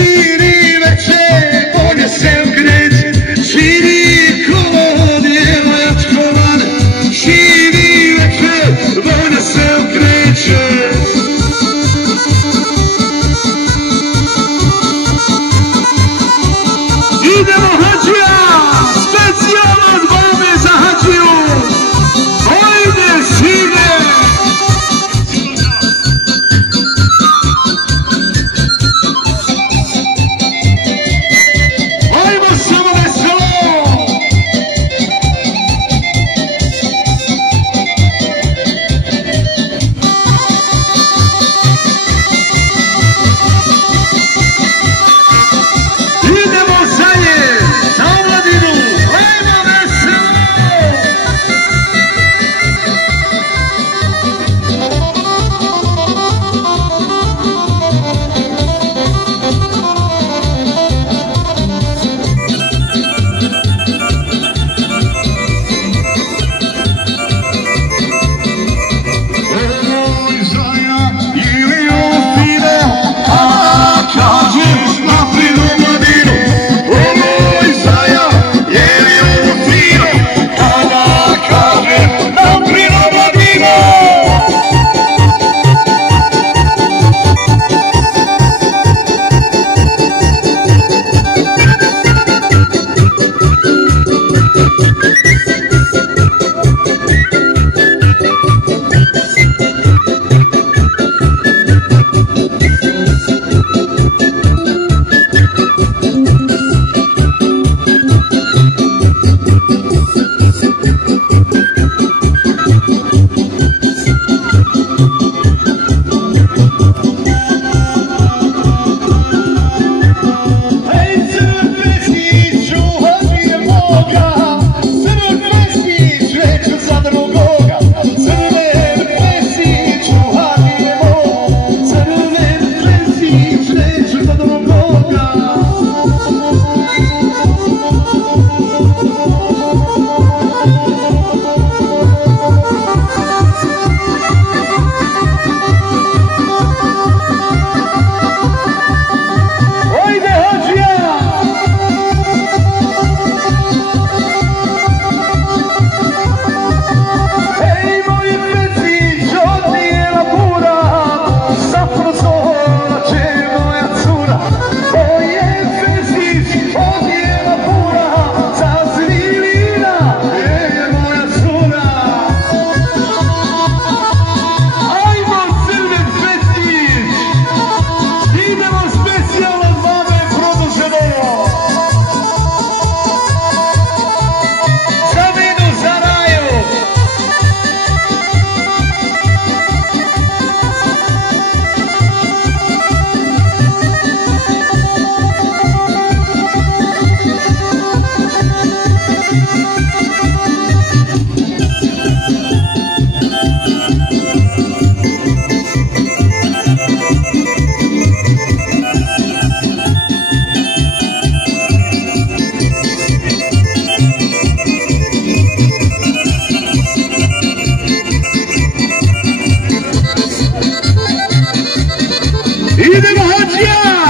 Siri večer, bolje se okreći, Siri kolo, djevojačkovan, Siri večer, bolje se okreće. Idemo Hadžija, specijalno od Bobe za Hadžiju, ojde sine. Ajmo samo veselo. Idemo dalje, za omladinu, ajmo veselo. Oj zaja ili ofine, a kažem naprijed omladinu. Oj zaja ili ofine, a kažem naprijed omladinu. Idemo Hadžija!